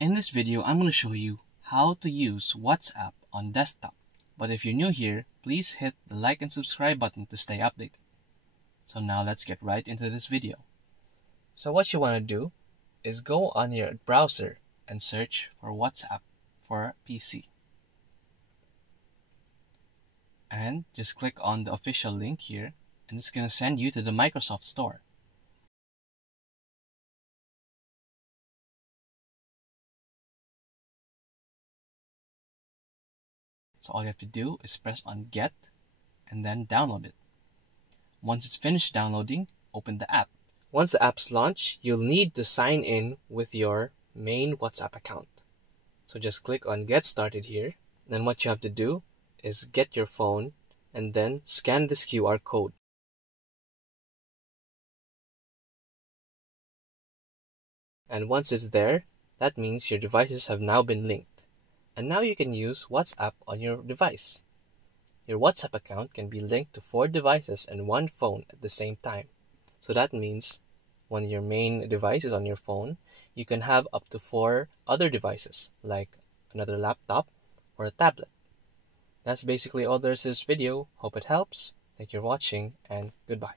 In this video, I'm going to show you how to use WhatsApp on desktop. But if you're new here, please hit the like and subscribe button to stay updated. So now let's get right into this video. So what you want to do is go on your browser and search for WhatsApp for PC. And just click on the official link here, and it's going to send you to the Microsoft Store. So all you have to do is press on Get and then download it. Once it's finished downloading, open the app. Once the app's launched, you'll need to sign in with your main WhatsApp account. So just click on Get Started here. Then what you have to do is get your phone and then scan this QR code. And once it's there, that means your devices have now been linked. And now you can use WhatsApp on your device. Your WhatsApp account can be linked to 4 devices and 1 phone at the same time. So that means when your main device is on your phone, you can have up to 4 other devices, like another laptop or a tablet. That's basically all there is to this video. Hope it helps. Thank you for watching, and goodbye.